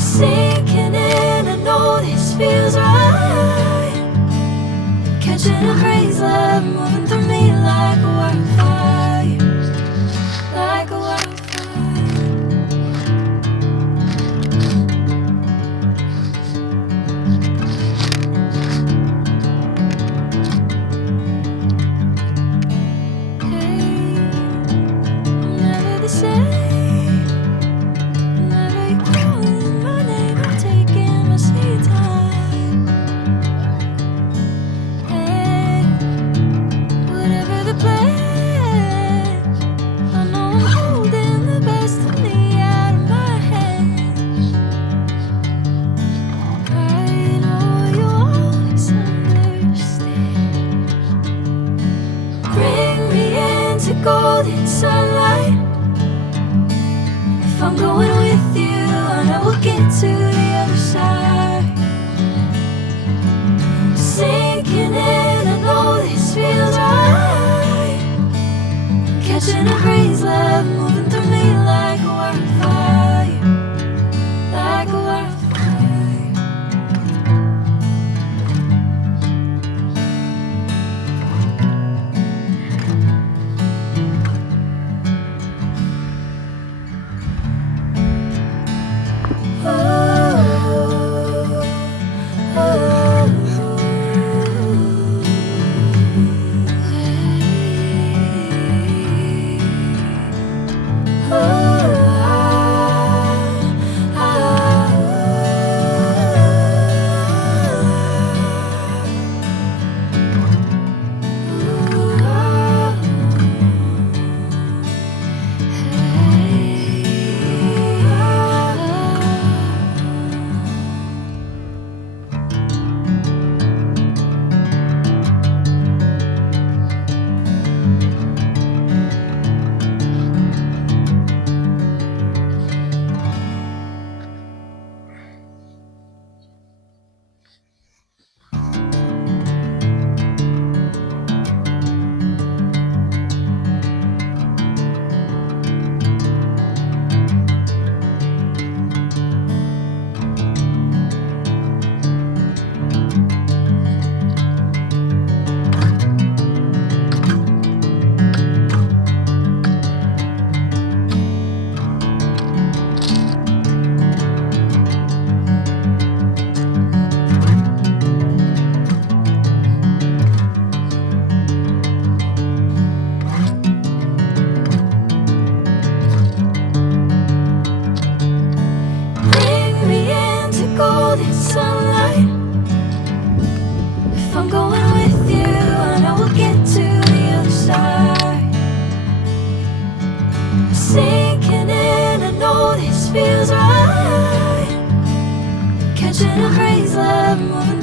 Sinking in, I know this feels right. Catching a crazy love moving through me like a wildfire, like a wildfire. Hey, I'm never the same. Golden sunlight. If I'm going with you, I know we'll get to the other side. Sinking in, I know this feels right. Catching a crazy love moving through me like a wildfire, like a wildfire. Sinking in, I know this feels right. Catching a crazy love moving